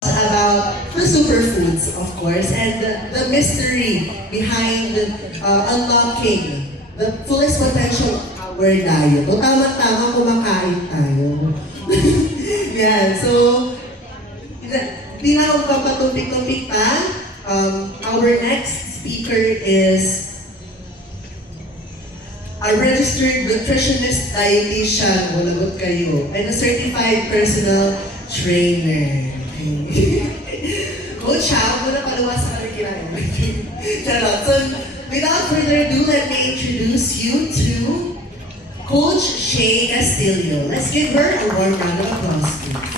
about the superfoods, of course, and the mystery behind unlocking the fullest potential of our diet. O tama-tama kumakain tayo. Yan, so, di na ako papatumpik-tumpik pa. Our next speaker is a registered nutritionist dietitian, walagot kayo, and a certified personal trainer. Coach, ha? Muna paluwas sa kinain. Charot. So, without further ado, let me introduce you to Coach Shay Castillo. Let's give her a warm round of applause, please.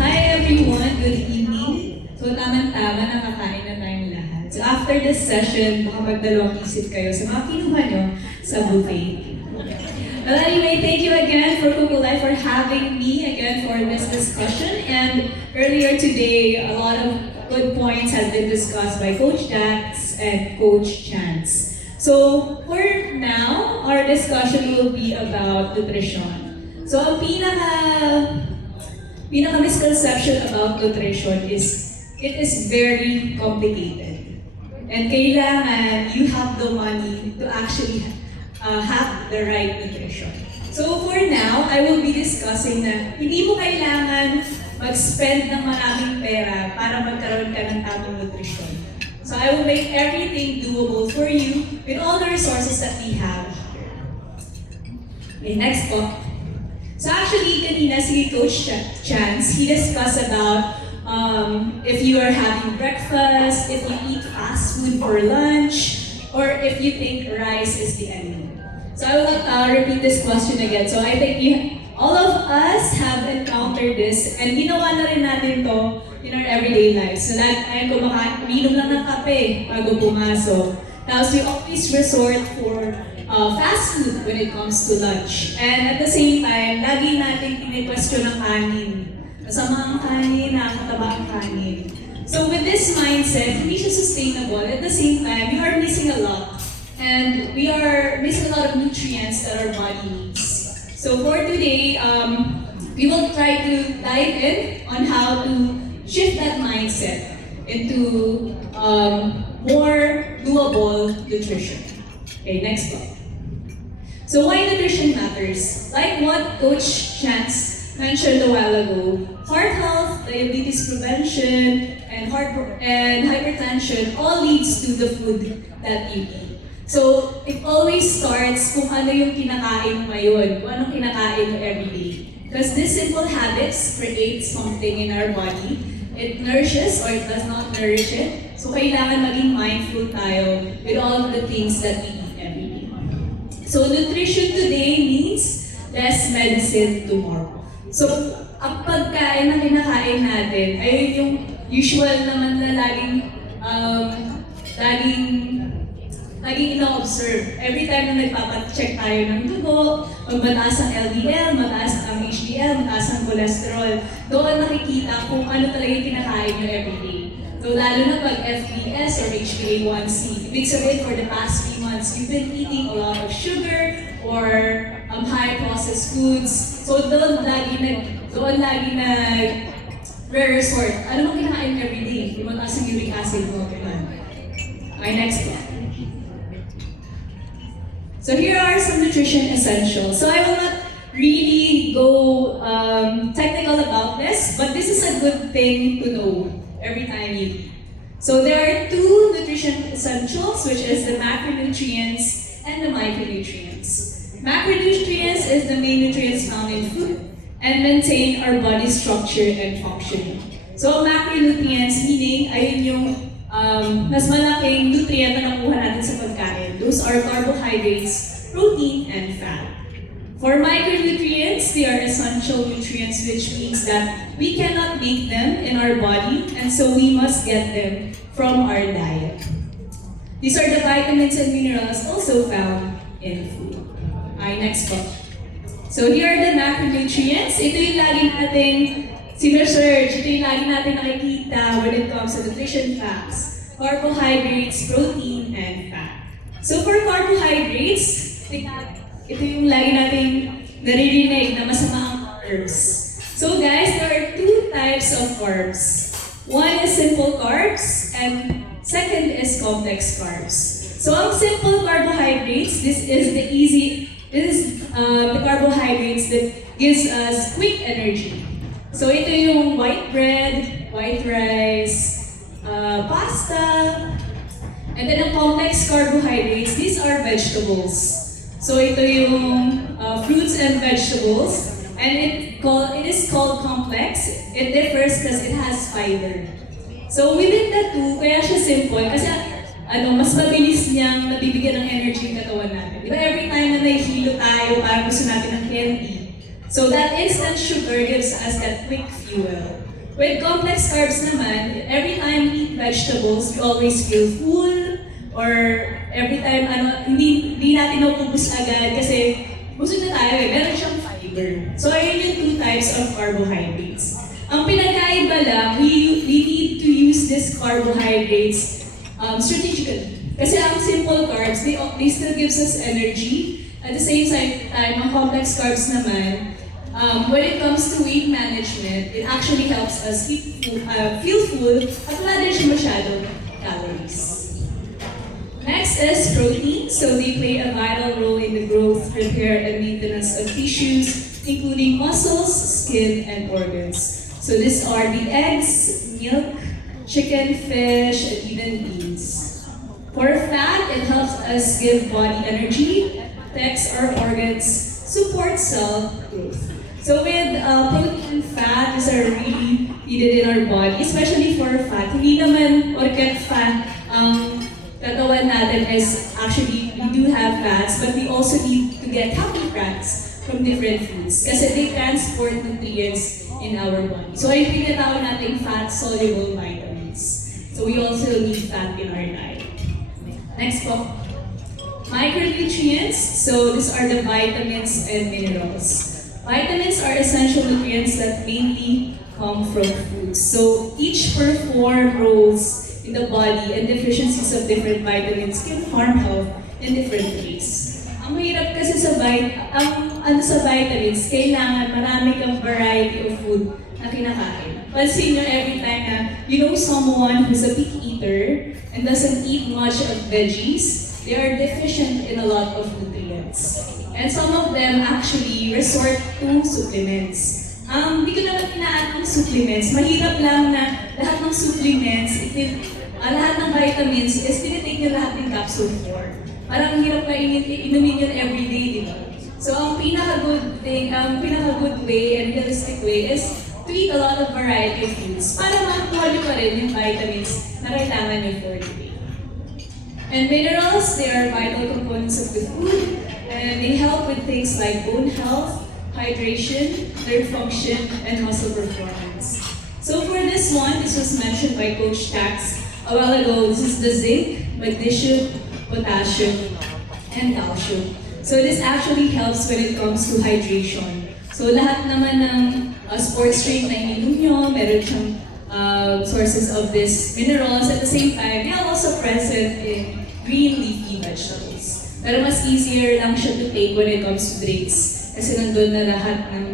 Hi everyone, good evening. So tamang-tama, nakakain na tayong lahat. So after this session, baka magdalawang isip kayo sa mga kinuha nyo sa buffet. Well, anyway, thank you again for Kuku Life for having me again for this discussion. And earlier today, a lot of good points have been discussed by Coach Dax and Coach Chance. So for now, our discussion will be about nutrition. So ang misconception about nutrition is it is very complicated. And kailangan you have the money to actually have the right nutrition. So for now, I will be discussing na hindi mo kailangan mag-spend ng maraming pera para magkaroon ka ng tamang nutrition. So I will make everything doable for you with all the resources that we have. Okay, next po. So actually, kanina si Coach Chance, he discussed about if you are having breakfast, if you eat fast food for lunch, or if you think rice is the enemy. So I will repeat this question again. So I think all of us have encountered this, and ginawa na rin natin to in our everyday lives. So ayun, minom lang ng kape bago pumasok. Tapos we always resort for fast food when it comes to lunch. And at the same time, lagi natin tine-question ang kanin. Masama ang kanin, nakakataba ang kanin. So with this mindset, hindi siya sustainable. At the same time, we are missing a lot. And we are missing a lot of nutrients that our body needs. So for today, we will try to dive in on how to shift that mindset into more doable nutrition. Okay, next one. So why nutrition matters? Like what Coach Chance mentioned a while ago, heart health, diabetes prevention, and hypertension all leads to the food that you eat. So it always starts kung ano yung kinakain mo ngayon, kung anong kinakain mo everyday. Because these simple habits create something in our body. It nourishes or it does not nourish it. So kailangan maging mindful tayo with all of the things that we eat every day. So nutrition today means less medicine tomorrow. So ang pagkain na kinakain natin ay yung usual naman na laging ina-observe. Every time na nagpapacheck tayo ng dugo, pag mataas ang LDL, mataas ang HDL, mataas ang cholesterol, doon nakikita kung ano talaga yung kinakain nyo everyday. So lalo na pag FBS or HbA1c, ibig sabihin for the past 3 months, you've been eating a lot of sugar or high processed foods. So doon lagi na re-resort. Ano bang kinakain everyday? Yung mataas ang uric acid mo, ganun. Okay, next one. So here are some nutrition essentials. So I will not really go technical about this, but this is a good thing to know every time you eat. So there are 2 nutrition essentials, which is the macronutrients and the micronutrients. Macronutrients is the main nutrients found in food and maintain our body structure and function. So macronutrients meaning ayun yung mas malaking nutrient na nakuha natin sa pagkain. Those are carbohydrates, protein, and fat. For micronutrients, they are essential nutrients, which means that we cannot make them in our body, and so we must get them from our diet. These are the vitamins and minerals also found in food. Okay, next po. So here are the macronutrients. Ito yung lagi nating sinesearch, ito yung lagi natin nakikita when it comes to nutrition facts. Carbohydrates, protein, and fat. So for carbohydrates, ito yung lagi nating naririnig na masama ang carbs. So guys, there are two types of carbs. One is simple carbs and second is complex carbs. So ang simple carbohydrates, this is the carbohydrates that gives us quick energy. So ito yung white bread, white rice, pasta, and then ang complex carbohydrates, these are vegetables. So ito yung fruits and vegetables, and it is called complex. It differs because it has fiber. So within the two, kaya siya simple kasi mas mabilis niyang nabibigyan ng energy yung katawan natin. Di ba every time na nahihilo tayo, parang gusto natin ng candy. So that instant sugar gives us that quick fuel. With complex carbs naman, every time we eat vegetables, we always feel full, or every time hindi natin naubos agad kasi busog na tayo meron siyang fiber. So ayun yung two types of carbohydrates. Ang pinagkaiba lang, we need to use these carbohydrates strategically. Kasi ang simple carbs, they still gives us energy. At the same time, ang complex carbs naman, when it comes to weight management, it actually helps us feel full at wala din siya masyadong calories. Next is protein. So they play a vital role in the growth, repair, and maintenance of tissues, including muscles, skin, and organs. So these are the eggs, milk, chicken, fish, and even beans. For fat, it helps us give body energy, protects our organs, supports cell growth. So with protein and fat, these are really needed in our body, especially for fat. Hindi naman organ fat katawan natin is actually, we do have fats, but we also need to get healthy fats from different foods kasi they transport nutrients in our body. So ay pinatawag natin fat-soluble vitamins. So we also need fat in our diet. Next po. Micronutrients. So these are the vitamins and minerals. Vitamins are essential nutrients that mainly come from foods. So each perform roles in the body, and deficiencies of different vitamins can harm health in different ways. Ang mahirap kasi sa vitamins, kailangan marami kang variety of food na kinakain. Pansin nyo every time na you know someone who's a picky eater and doesn't eat much of veggies, they are deficient in a lot of nutrients. And some of them actually resort to supplements. Hindi ko naman inaan ng supplements. Mahirap lang na lahat ng supplements, lahat ng vitamins is tinitake nyo lahat ng capsule form. Parang hirap na inumin yun everyday, di ba? So ang pinaka-good way and realistic way is to eat a lot of variety of foods para makuha nyo pa rin yung vitamins na kailangan nyo for the day. And minerals, they are vital components of the food and they help with things like bone health, hydration, nerve function, and muscle performance. So for this one, this was mentioned by Coach Tax a while ago. This is the zinc, magnesium, potassium, and calcium. So this actually helps when it comes to hydration. So lahat naman ng sports drink na ininom nyo, meron siyang sources of these minerals. At the same time, they are also present in green leafy vegetables. Pero mas easier lang siya to take when it comes to drinks. Kasi nandun na lahat ng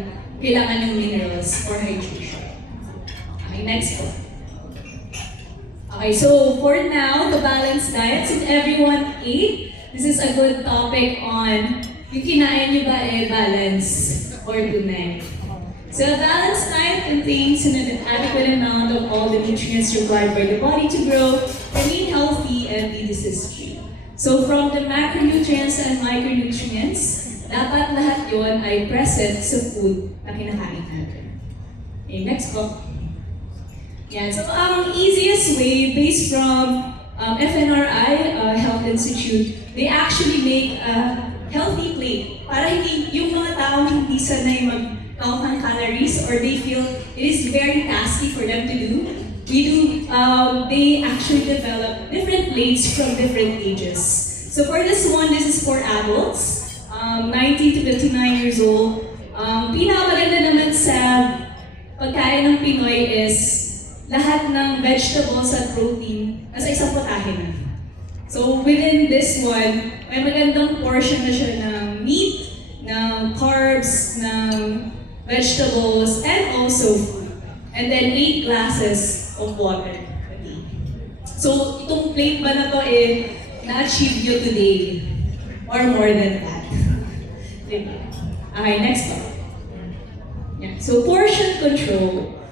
kailangan ng minerals for hydration. Okay, next po. Okay, so for now, the balanced diet, since everyone ate, this is a good topic on yung kinain nyo ba balance or tunay. So a balanced diet contains an adequate amount of all the nutrients required by the body to grow, remain healthy, and be disease-free. So from the macronutrients and micronutrients, dapat lahat yon ay present sa food na kinakain natin. Okay, next po. Yeah, so easiest way, based from FNRI, Health Institute, they actually make a healthy plate para hindi yung mga taong hindi sanay mag-count ng calories or they feel it is very tasky for them to do. They actually develop different plates from different ages. So for this one, this is for adults, 90 to 59 years old. Pinakamaganda naman sa pagkain ng Pinoy is lahat ng vegetables at protein nasa isang putahe na. So within this one, may magandang portion na siya ng meat, ng carbs, ng vegetables, and also food. And then 8 glasses of water a day. So, itong plate ba na to na-achieve nyo today? Or more than that? Diba? Okay, next one. Yeah. So, portion control.